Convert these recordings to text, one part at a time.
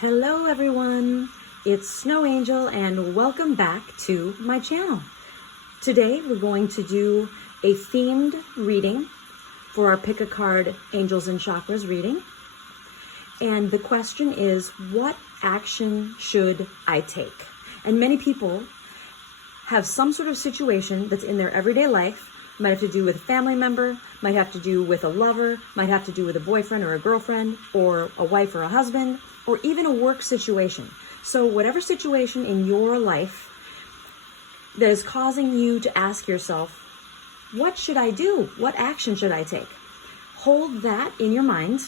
Hello everyone, it's Snow Angel and welcome back to my channel. Today we're going to do a themed reading for our Pick a Card Angels and Chakras reading. And the question is, what action should I take? And many people have some sort of situation that's in their everyday life. Might have to do with a family member, might have to do with a lover, might have to do with a boyfriend or a girlfriend, or a wife or a husband, or even a work situation. So whatever situation in your life that is causing you to ask yourself, what should I do? What action should I take? Hold that in your mind,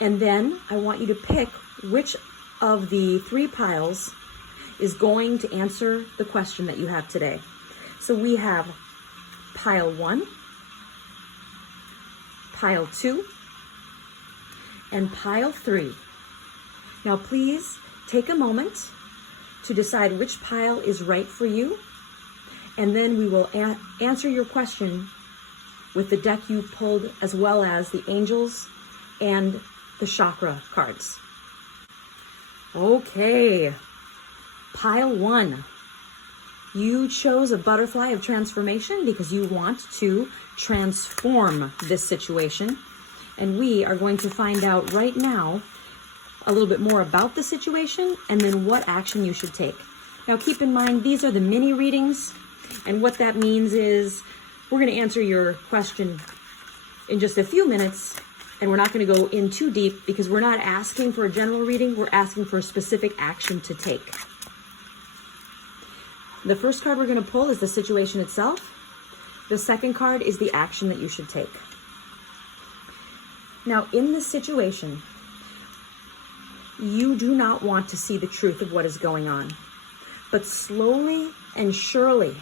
and then I want you to pick which of the three piles is going to answer the question that you have today. So we have pile 1, pile 2, and pile 3. Now please take a moment to decide which pile is right for you, and then we will answer your question with the deck you pulled, as well as the angels and the chakra cards. Okay, pile 1. You chose a butterfly of transformation because you want to transform this situation. And we are going to find out right now a little bit more about the situation and then what action you should take. Now keep in mind, these are the mini readings. And what that means is we're going to answer your question in just a few minutes. And we're not going to go in too deep because we're not asking for a general reading. We're asking for a specific action to take. The first card we're going to pull is the situation itself. The second card is the action that you should take. Now, in this situation, you do not want to see the truth of what is going on. But slowly and surely,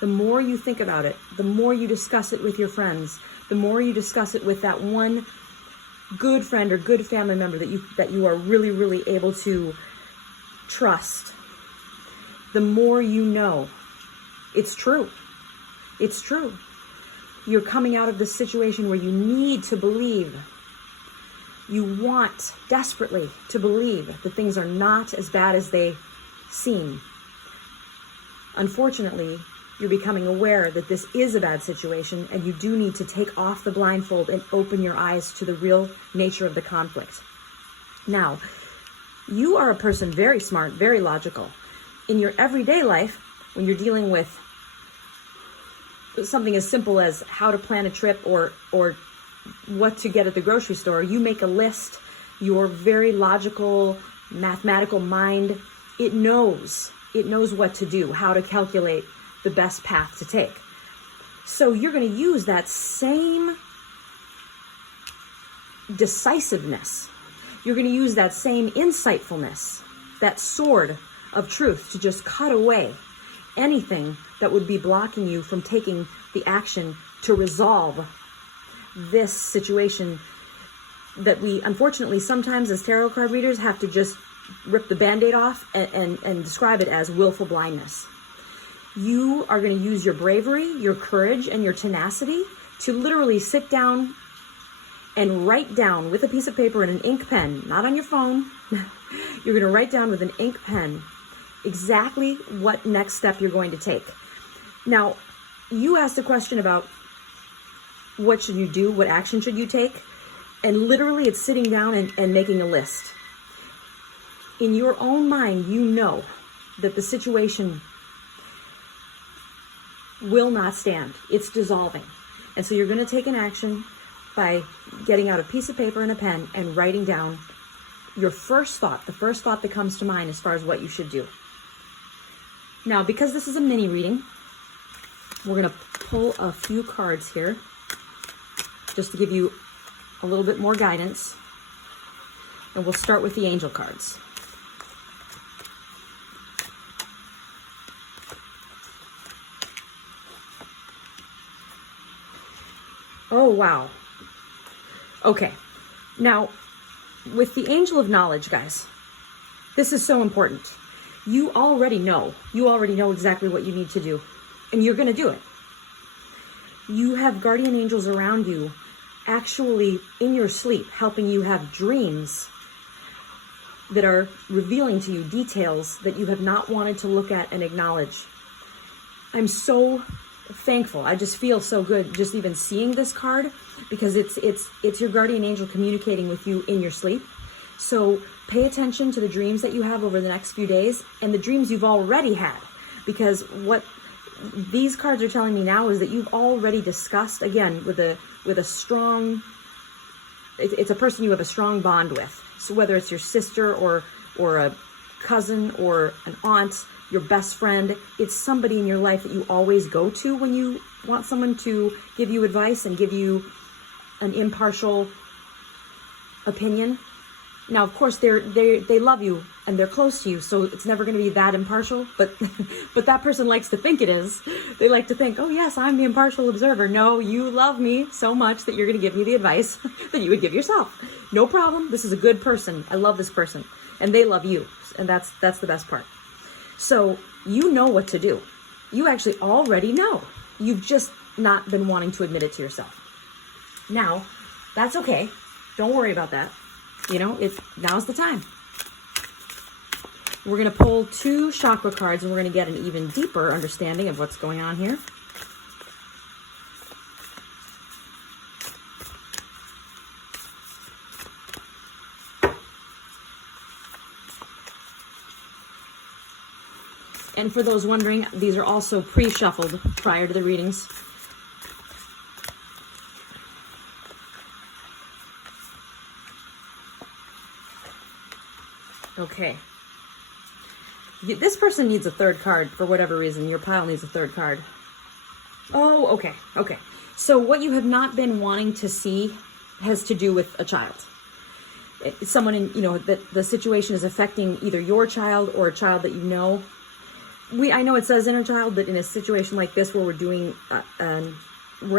the more you think about it, the more you discuss it with your friends, the more you discuss it with that one good friend or good family member that you are really able to trust, the more you know it's true. It's true. You're coming out of this situation where you need to believe. You want desperately to believe that things are not as bad as they seem. Unfortunately, you're becoming aware that this is a bad situation and you do need to take off the blindfold and open your eyes to the real nature of the conflict. Now, you are a person very smart, very logical. In your everyday life, when you're dealing with something as simple as how to plan a trip or what to get at the grocery store, you make a list. Your very logical, mathematical mind, it knows what to do, how to calculate the best path to take. So you're going to use that same decisiveness. You're going to use that same insightfulness, that sword of truth, to just cut away anything that would be blocking you from taking the action to resolve this situation that we, unfortunately, sometimes as tarot card readers have to just rip the band-aid off and describe it as willful blindness. You are going to use your bravery, your courage, and your tenacity to literally sit down and write down with a piece of paper and an ink pen, not on your phone. You're going to write down with an ink pen exactly what next step you're going to take. Now, you asked a question about what should you do, what action should you take, and literally it's sitting down and making a list. In your own mind, you know that the situation will not stand. It's dissolving. And so you're going to take an action by getting out a piece of paper and a pen and writing down your first thought, the first thought that comes to mind as far as what you should do. Now, because this is a mini reading, we're going to pull a few cards here just to give you a little bit more guidance. And we'll start with the angel cards. Oh, wow. Okay. Now, with the angel of knowledge, guys, this is so important. You already know exactly what you need to do, and you're going to do it. You have guardian angels around you actually in your sleep helping you have dreams that are revealing to you details that you have not wanted to look at and acknowledge. I'm so thankful. I just feel so good just even seeing this card, because it's your guardian angel communicating with you in your sleep. So pay attention to the dreams that you have over the next few days and the dreams you've already had, because what these cards are telling me now is that you've already discussed, again, with a strong, it's a person you have a strong bond with. So whether it's your sister or a cousin or an aunt, your best friend, it's somebody in your life that you always go to when you want someone to give you advice and give you an impartial opinion. Now, of course, they love you and they're close to you, so it's never going to be that impartial, but but that person likes to think it is. They like to think, oh yes, I'm the impartial observer. No, you love me so much that you're going to give me the advice that you would give yourself. No problem. This is a good person. I love this person. And they love you. And that's the best part. So you know what to do. You actually already know. You've just not been wanting to admit it to yourself. Now, that's okay. Don't worry about that. You know, now's the time. We're going to pull 2 chakra cards and we're going to get an even deeper understanding of what's going on here. And for those wondering, these are also pre-shuffled prior to the readings. Okay. This person needs a third card for whatever reason. Your pile needs a third card. Oh, okay. Okay. So what you have not been wanting to see has to do with a child. It's someone in, that the situation is affecting either your child or a child that you know. I know it says inner child, but in a situation like this where we're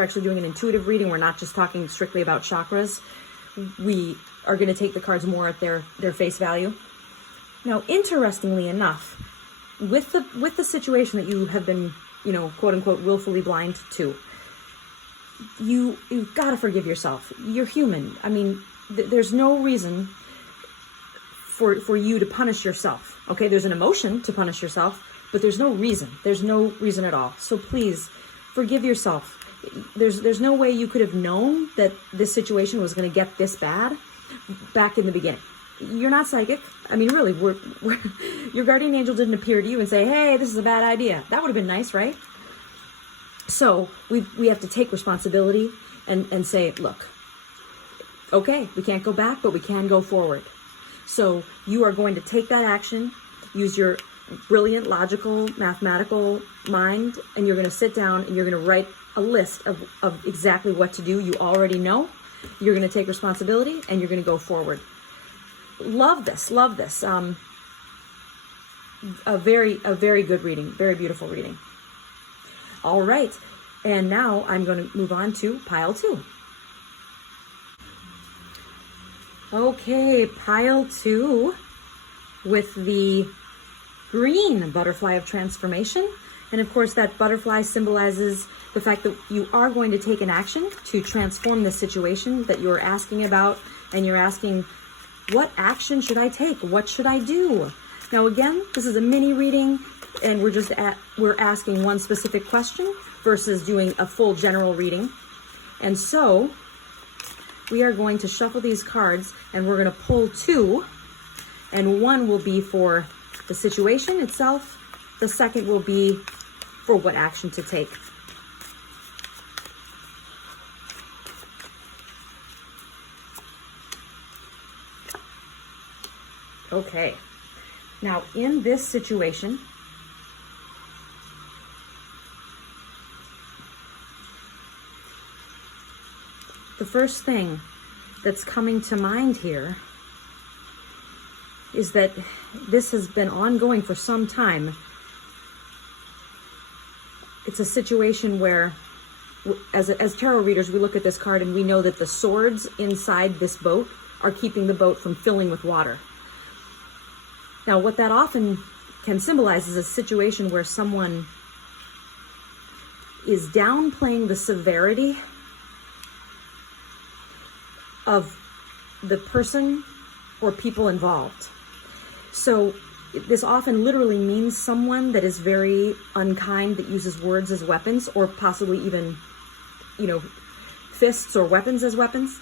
actually doing an intuitive reading, we're not just talking strictly about chakras. We are going to take the cards more at their face value. Now, interestingly enough, with the situation that you have been, quote unquote, willfully blind to, you've got to forgive yourself. You're human. I mean, there's no reason for you to punish yourself. Okay, there's an emotion to punish yourself, but there's no reason. There's no reason at all. So please forgive yourself. There's no way you could have known that this situation was going to get this bad back in the beginning. You're not psychic. I mean, really, your guardian angel didn't appear to you and say, hey, this is a bad idea. That would have been nice, right? So we have to take responsibility and say, look, okay, we can't go back, but we can go forward. So you are going to take that action, use your brilliant, logical, mathematical mind, and you're going to sit down and you're going to write a list of exactly what to do. You already know. You're going to take responsibility and you're going to go forward. Love this. A very good reading, very beautiful reading. All right, and now I'm going to move on to pile 2. Okay, pile 2 with the green butterfly of transformation. And of course, that butterfly symbolizes the fact that you are going to take an action to transform the situation that you're asking about, and you're asking, what action should I take? What should I do? Now, again, this is a mini reading, and we're asking one specific question versus doing a full general reading. And so we are going to shuffle these cards, and we're going to pull 2, and one will be for the situation itself. The second will be for what action to take. Okay, now in this situation, the first thing that's coming to mind here is that this has been ongoing for some time. It's a situation where, as tarot readers, we look at this card and we know that the swords inside this boat are keeping the boat from filling with water. Now, what that often can symbolize is a situation where someone is downplaying the severity of the person or people involved. So this often literally means someone that is very unkind, that uses words as weapons, or possibly even, fists or weapons as weapons,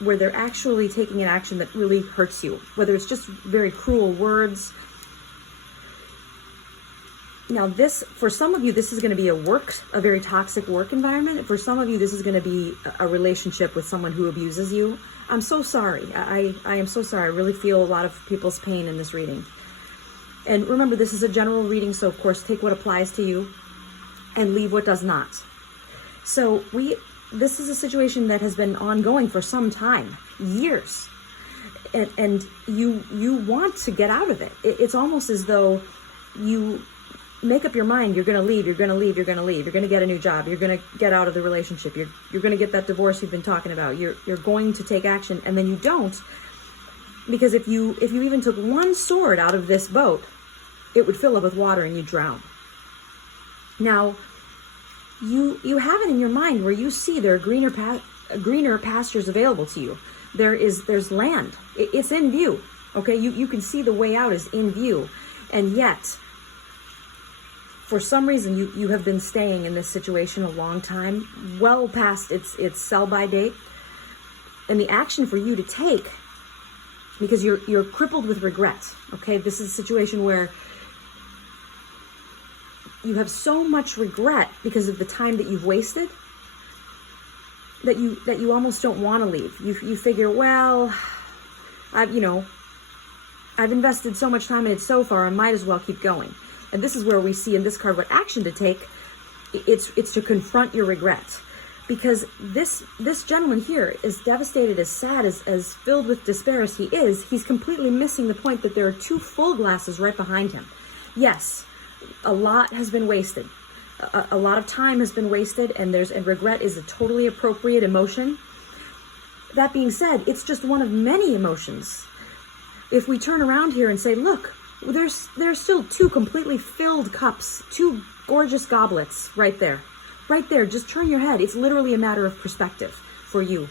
where they're actually taking an action that really hurts you, whether it's just very cruel words. Now this, for some of you, this is going to be a very toxic work environment. For some of you, this is going to be a relationship with someone who abuses you. I'm so sorry. I am so sorry. I really feel a lot of people's pain in this reading. And remember, this is a general reading, so of course take what applies to you and leave what does not. So this is a situation that has been ongoing for some time, years. And you want to get out of it. It's almost as though you make up your mind, you're going to leave, you're going to leave, you're going to leave, you're going to get a new job, you're going to get out of the relationship, you're going to get that divorce you've been talking about, you're going to take action, and then you don't, because if you even took one sword out of this boat, it would fill up with water and you'd drown. Now, you have it in your mind where you see there are greener pastures available to you. There's land. It's in view. Okay, you can see the way out is in view, and yet, for some reason, you have been staying in this situation a long time, well past its sell-by date. And the action for you to take, because you're crippled with regret, okay? This is a situation where you have so much regret because of the time that you've wasted that you almost don't want to leave. You figure, well, I've invested so much time in it so far, I might as well keep going. And this is where we see in this card what action to take. It's to confront your regret. Because this gentleman here, as devastated, as sad, as filled with despair as he is, he's completely missing the point that there are two full glasses right behind him. Yes, a lot has been wasted. A lot of time has been wasted, and regret is a totally appropriate emotion. That being said, it's just one of many emotions. If we turn around here and say, look, there's still two completely filled cups, two gorgeous goblets right there. Right there, just turn your head. It's literally a matter of perspective for you.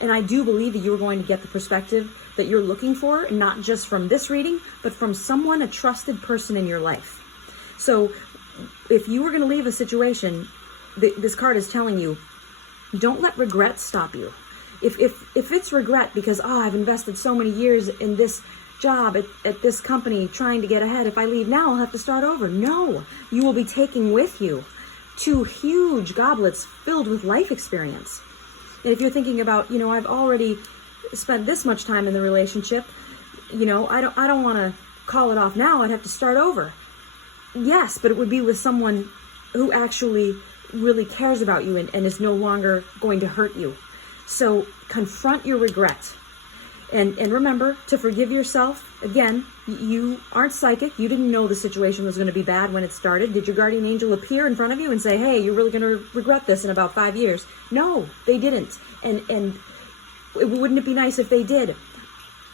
And I do believe that you're going to get the perspective that you're looking for, not just from this reading, but from someone, a trusted person in your life. So if you were going to leave a situation, this card is telling you, don't let regret stop you. If it's regret because, I've invested so many years in this job at this company trying to get ahead, if I leave now, I'll have to start over. No, you will be taking with you two huge goblets filled with life experience. And if you're thinking about, I've already spent this much time in the relationship, I don't want to call it off now, I'd have to start over. Yes, but it would be with someone who actually really cares about you and is no longer going to hurt you. So confront your regret. And remember to forgive yourself. Again, you aren't psychic. You didn't know the situation was going to be bad when it started. Did your guardian angel appear in front of you and say, hey, you're really going to regret this in about 5 years? No, they didn't. And wouldn't it be nice if they did?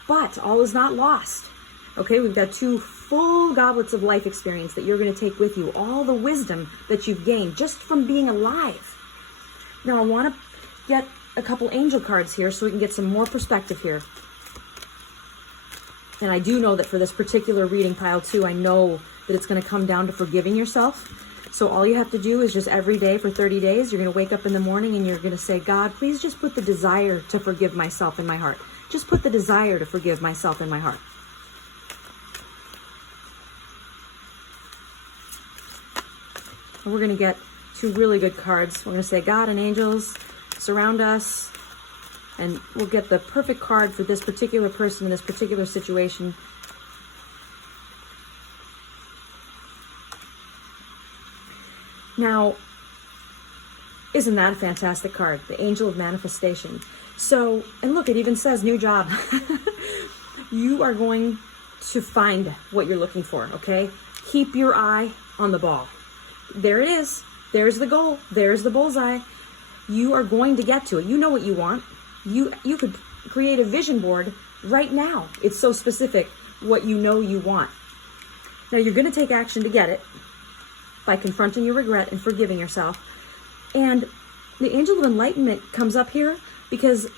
But all is not lost. Okay, we've got two full goblets of life experience that you're going to take with you. All the wisdom that you've gained just from being alive. Now, I want to get a couple angel cards here so we can get some more perspective here. And I do know that for this particular reading, pile 2, I know that it's going to come down to forgiving yourself. So all you have to do is just every day for 30 days, you're going to wake up in the morning and you're going to say, God, please just put the desire to forgive myself in my heart. Just put the desire to forgive myself in my heart. And we're going to get two really good cards. We're going to say, God and angels, surround us. And we'll get the perfect card for this particular person in this particular situation. Now, isn't that a fantastic card? The Angel of Manifestation. So, and look, it even says new job. You are going to find what you're looking for, okay? Keep your eye on the ball. There it is. There's the goal. There's the bullseye. You are going to get to it. You know what you want. You could create a vision board right now. It's so specific what you know you want. Now you're going to take action to get it by confronting your regret and forgiving yourself. And the Angel of Enlightenment comes up here because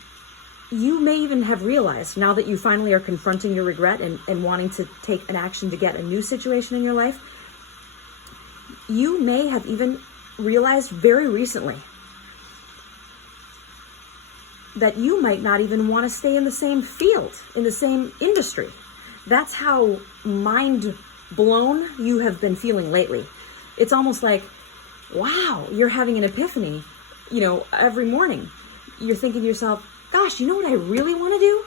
you may even have realized, now that you finally are confronting your regret and wanting to take an action to get a new situation in your life, you may have even realized very recently that you might not even want to stay in the same field, in the same industry. That's how mind blown you have been feeling lately. It's almost like, wow, you're having an epiphany, every morning. You're thinking to yourself, gosh, you know what I really want to do?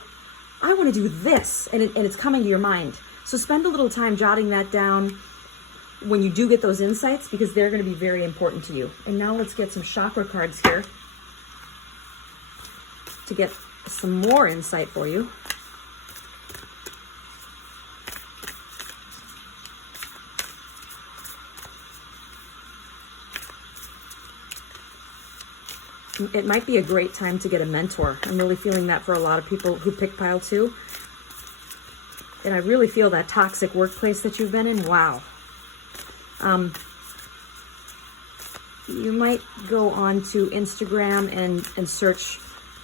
I want to do this, and it's coming to your mind. So spend a little time jotting that down when you do get those insights, because they're going to be very important to you. And now let's get some chakra cards here to get some more insight for you. It might be a great time to get a mentor. I'm really feeling that for a lot of people who pick pile 2. And I really feel that toxic workplace that you've been in. Wow. You might go on to Instagram and search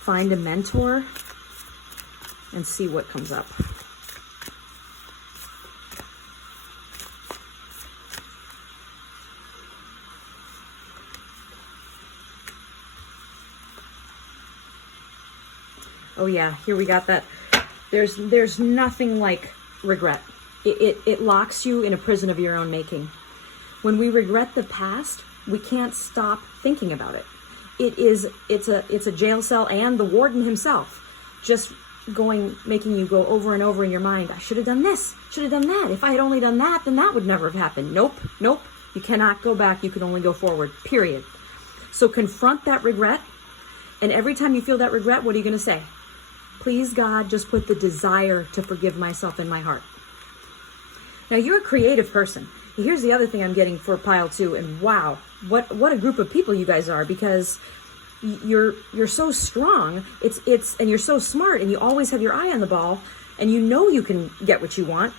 find a mentor and see what comes up. Oh yeah, here we got that. There's nothing like regret. It locks you in a prison of your own making. When we regret the past, we can't stop thinking about it. It's a jail cell, and the warden himself just making you go over and over in your mind. I should have done this, should have done that. If I had only done that, then that would never have happened. Nope. You cannot go back. You can only go forward, period. So confront that regret. And every time you feel that regret, what are you going to say? Please, God, just put the desire to forgive myself in my heart. Now, you're a creative person. Here's the other thing I'm getting for pile 2, and wow, what a group of people you guys are, because you're so strong. And you're so smart, and you always have your eye on the ball, and you can get what you want.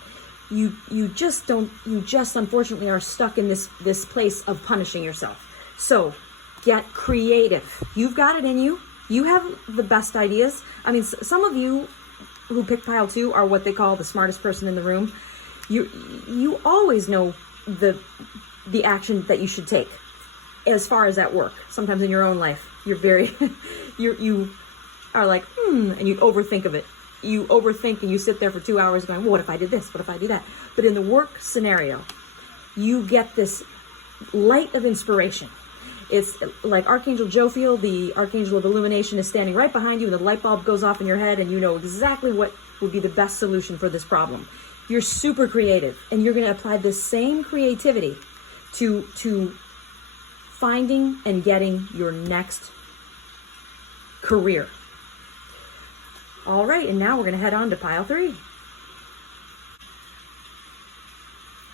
You just unfortunately are stuck in this place of punishing yourself. So get creative. You've got it in you. You have the best ideas. I mean, some of you who pick pile 2 are what they call the smartest person in the room. You always know the action that you should take as far as at work. Sometimes in your own life, you're very, you are like, and you overthink of it. You overthink and you sit there for 2 hours going, well, what if I did this? What if I do that? But in the work scenario, you get this light of inspiration. It's like Archangel Jophiel, the Archangel of Illumination, is standing right behind you, and the light bulb goes off in your head, and you know exactly what would be the best solution for this problem. You're super creative, and you're going to apply this same creativity to finding and getting your next career. All right, and now we're going to head on to pile 3.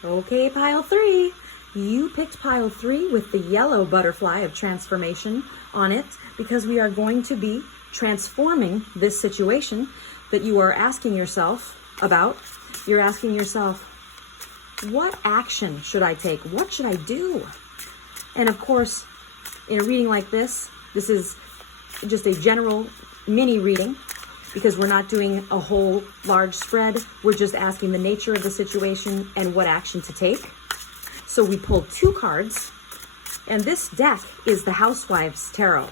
Okay, pile 3. You picked pile 3 with the yellow butterfly of transformation on it, because we are going to be transforming this situation that you are asking yourself about. You're asking yourself, what action should I take? What should I do? And of course, in a reading like this is just a general mini reading, because we're not doing a whole large spread. We're just asking the nature of the situation and what action to take. So we pulled 2 cards, and this deck is the Housewives Tarot.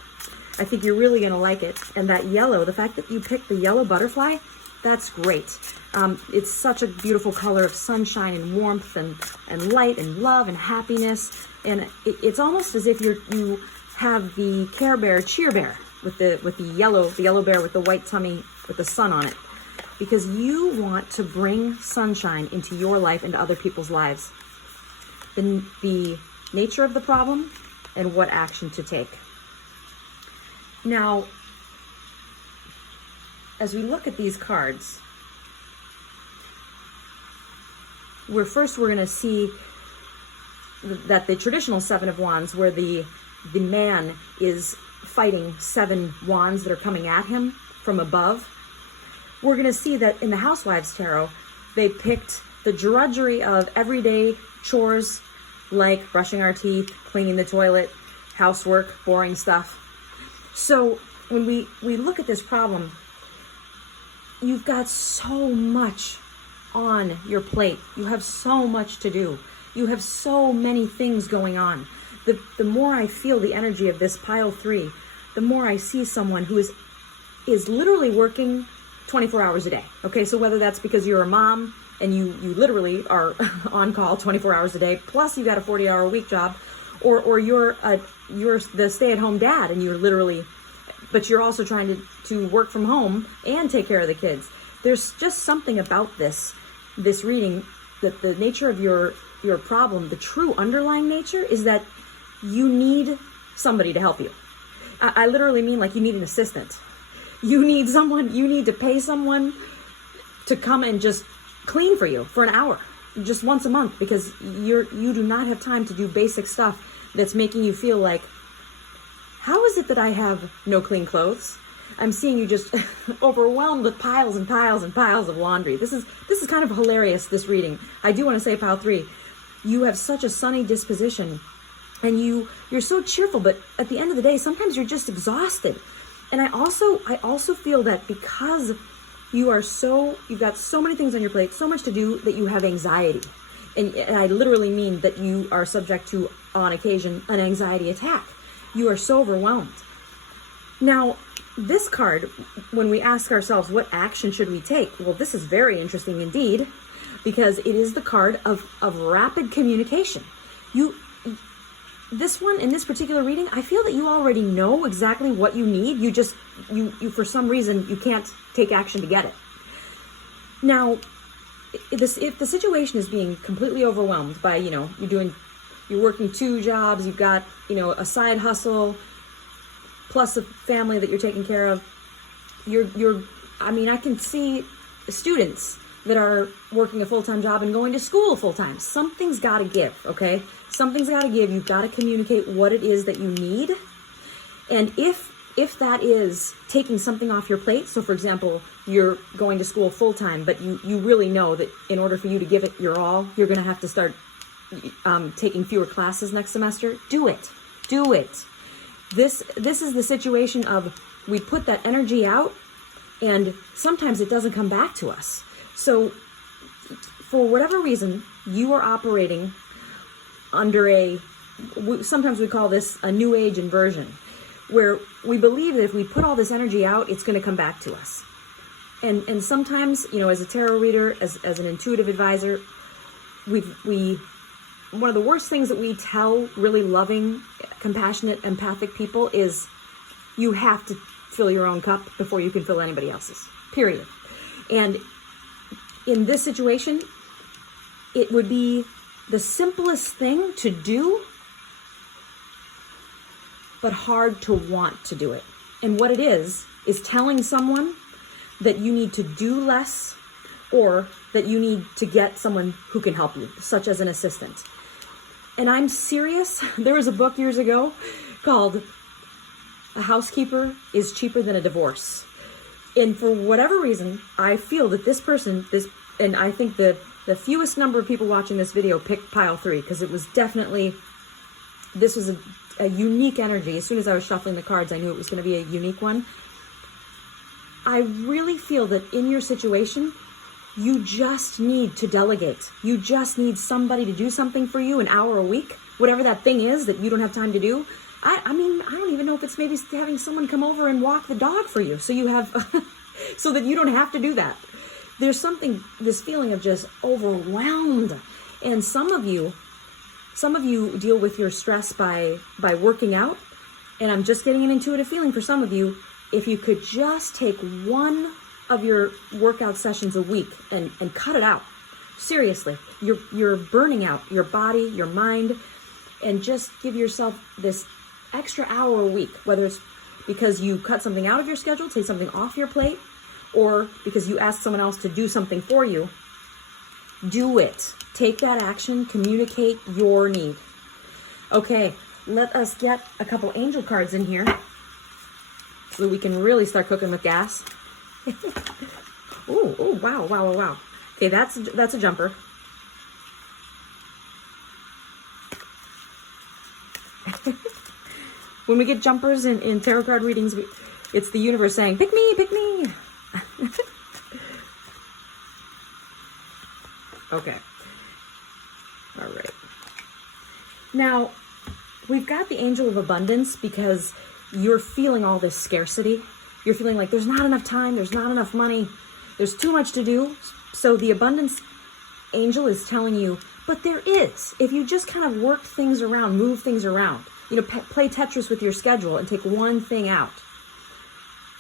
I think you're really going to like it. And that yellow, the fact that you picked the yellow butterfly, that's great. It's such a beautiful color of sunshine and warmth and light and love and happiness. And it's almost as if you have the Care Bear Cheer Bear with the yellow bear with the white tummy with the sun on it, because you want to bring sunshine into your life and to other people's lives. The nature of the problem and what action to take. Now, as we look at these cards, we're going to see that the traditional 7 of Wands, where the man is fighting 7 wands that are coming at him from above, we're going to see that in the Housewives Tarot, they picked the drudgery of everyday chores like brushing our teeth, cleaning the toilet, housework, boring stuff. So when we look at this problem, you've got so much on your plate. You have so much to do. You have so many things going on. The more I feel the energy of this pile 3, the more I see someone who is literally working 24 hours a day. Okay, so whether that's because you're a mom and you literally are on call 24 hours a day, plus you got a 40-hour-a-week job, or you're the stay-at-home dad and you're literally, but you're also trying to work from home and take care of the kids. There's just something about this reading, that the nature of your problem, the true underlying nature, is that you need somebody to help you. I literally mean like you need an assistant. You need to pay someone to come and just clean for you for an hour, just once a month, because you do not have time to do basic stuff that's making you feel like, how is it that I have no clean clothes? I'm seeing you just overwhelmed with piles and piles and piles of laundry. This is kind of hilarious, this reading. I do want to say, pile 3, you have such a sunny disposition and you're so cheerful, but at the end of the day, sometimes you're just exhausted. And I also feel that because you've got so many things on your plate, so much to do, that you have anxiety. And I literally mean that you are subject to, on occasion, an anxiety attack. You are so overwhelmed. Now, this card, when we ask ourselves, what action should we take? Well, this is very interesting indeed, because it is the card of rapid communication. This one, in this particular reading, I feel that you already know exactly what you need. You for some reason, you can't take action to get it. Now, if the situation is being completely overwhelmed by, you're working 2 jobs, you've got, a side hustle, plus a family that you're taking care of, I can see students that are working a full-time job and going to school full-time. Something's got to give, okay? Something's got to give. You've got to communicate what it is that you need. And if that is taking something off your plate, so for example, you're going to school full-time, but you really know that in order for you to give it your all, you're going to have to start taking fewer classes next semester, do it. Do it. This is the situation of, we put that energy out and sometimes it doesn't come back to us. So for whatever reason, you are operating under sometimes we call this a new age inversion, where we believe that if we put all this energy out, it's going to come back to us. And sometimes, as a tarot reader, as an intuitive advisor, one of the worst things that we tell really loving, compassionate, empathic people is, you have to fill your own cup before you can fill anybody else's, period. And in this situation, it would be the simplest thing to do, but hard to want to do it. And what it is telling someone that you need to do less, or that you need to get someone who can help you, such as an assistant. And I'm serious. There was a book years ago called A Housekeeper is Cheaper Than a Divorce. And for whatever reason, I feel that this person, and I think the fewest number of people watching this video picked pile 3, because it was definitely, this was a unique energy. As soon as I was shuffling the cards, I knew it was going to be a unique one. I really feel that in your situation, you just need to delegate. You just need somebody to do something for you, an hour a week, whatever that thing is that you don't have time to do. I don't even know if it's maybe having someone come over and walk the dog for you, so you have, so that you don't have to do that. There's this feeling of just overwhelmed. And some of you deal with your stress by working out. And I'm just getting an intuitive feeling for some of you, if you could just take one of your workout sessions a week and cut it out. Seriously, you're burning out your body, your mind, and just give yourself this extra hour a week, whether it's because you cut something out of your schedule, take something off your plate, or because you ask someone else to do something for you. Do it. Take that action, communicate your need. Okay, let us get a couple angel cards in here so that we can really start cooking with gas. Ooh, wow. Okay, that's a jumper. When we get jumpers in tarot card readings, it's the universe saying, pick me, pick me. Okay. All right. Now, we've got the angel of abundance because you're feeling all this scarcity. You're feeling like there's not enough time, there's not enough money, there's too much to do. So the abundance angel is telling you, but there is. If you just kind of work things around, move things around, play Tetris with your schedule and take one thing out,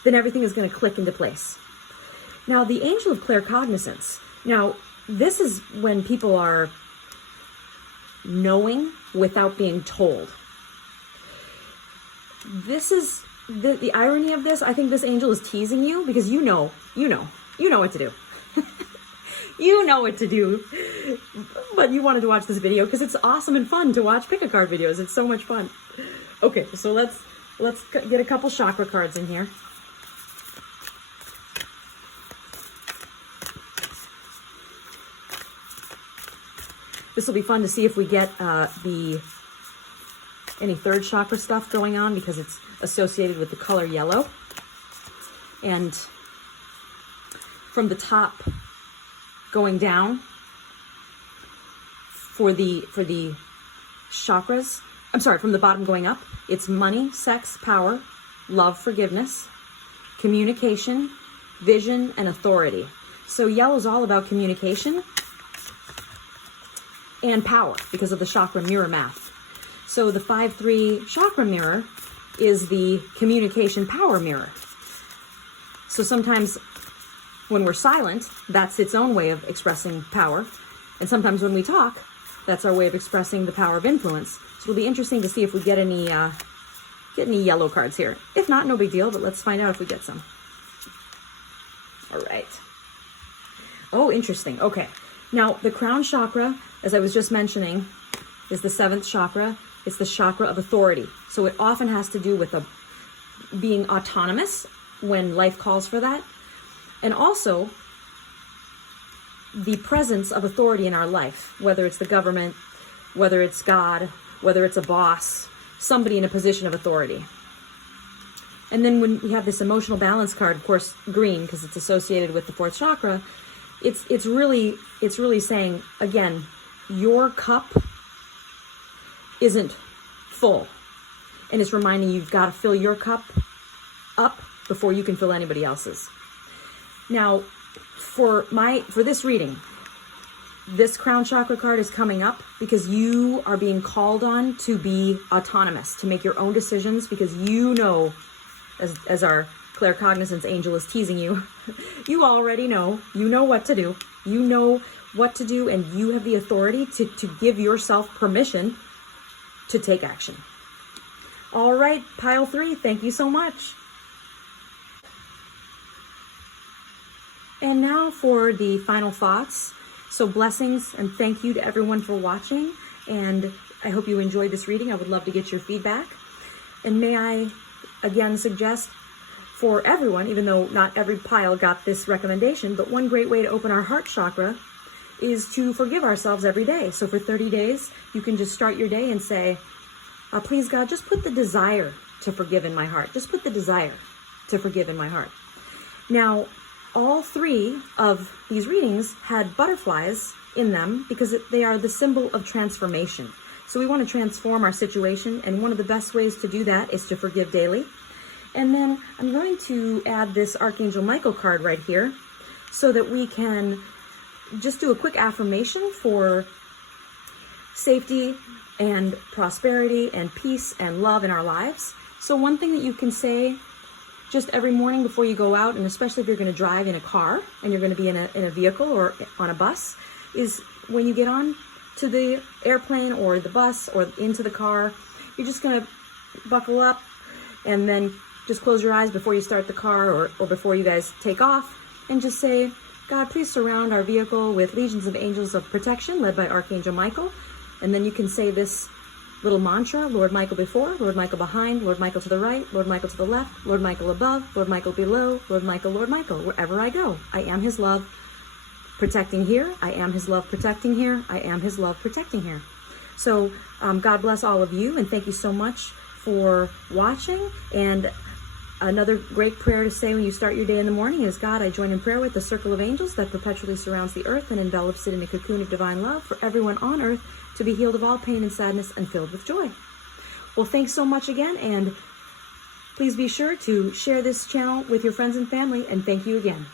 then everything is going to click into place. Now, the angel of claircognizance. Now, this is when people are knowing without being told. This is the irony of this. I think this angel is teasing you because you know what to do. You know what to do, but you wanted to watch this video because it's awesome and fun to watch pick a card videos. It's so much fun. Okay, so let's get a couple chakra cards in here. This will be fun to see if we get any third chakra stuff going on because it's associated with the color yellow. And from the top going down for the chakras, I'm sorry, from the bottom going up, it's money, sex, power, love, forgiveness, communication, vision, and authority. So yellow is all about communication and power because of the Chakra Mirror Math. So the 5-3 Chakra Mirror is the communication power mirror. So sometimes when we're silent, that's its own way of expressing power. And sometimes when we talk, that's our way of expressing the power of influence. So it'll be interesting to see if we get any yellow cards here. If not, no big deal, but let's find out if we get some. All right. Oh, interesting. Okay. Now, the crown chakra, as I was just mentioning, is the 7th chakra. It's the chakra of authority. So it often has to do with being autonomous when life calls for that. And also the presence of authority in our life, whether it's the government, whether it's God, whether it's a boss, somebody in a position of authority. And then when we have this emotional balance card, of course, green, because it's associated with the 4th chakra, it's really saying, again, your cup isn't full. And it's reminding you you've got to fill your cup up before you can fill anybody else's. Now, for this reading, this crown chakra card is coming up because you are being called on to be autonomous, to make your own decisions, because you know, as our claircognizance angel is teasing you, you already know, you know what to do, you know what to do, and you have the authority to give yourself permission to take action. All right, pile 3, thank you so much. And now for the final thoughts. So blessings and thank you to everyone for watching. And I hope you enjoyed this reading. I would love to get your feedback. And may I again suggest for everyone, even though not every pile got this recommendation, but one great way to open our heart chakra is to forgive ourselves every day. So for 30 days, you can just start your day and say, please God, just put the desire to forgive in my heart. Just put the desire to forgive in my heart. Now, all 3 of these readings had butterflies in them because they are the symbol of transformation. So we want to transform our situation, and one of the best ways to do that is to forgive daily. And then I'm going to add this Archangel Michael card right here so that we can just do a quick affirmation for safety and prosperity and peace and love in our lives. So one thing that you can say just every morning before you go out, and especially if you're going to drive in a car and you're going to be in a vehicle or on a bus, is when you get on to the airplane or the bus or into the car, you're just going to buckle up and then just close your eyes before you start the car or before you guys take off, and just say, God, please surround our vehicle with legions of angels of protection led by Archangel Michael. And then you can say this little mantra, Lord Michael before, Lord Michael behind, Lord Michael to the right, Lord Michael to the left, Lord Michael above, Lord Michael below, Lord Michael, wherever I go. I am his love protecting here. I am his love protecting here. I am his love protecting here. So God bless all of you, and thank you so much for watching. And Another great prayer to say when you start your day in the morning is, God, I join in prayer with the circle of angels that perpetually surrounds the earth and envelops it in a cocoon of divine love for everyone on earth to be healed of all pain and sadness and filled with joy. Well, thanks so much again, and please be sure to share this channel with your friends and family, and thank you again.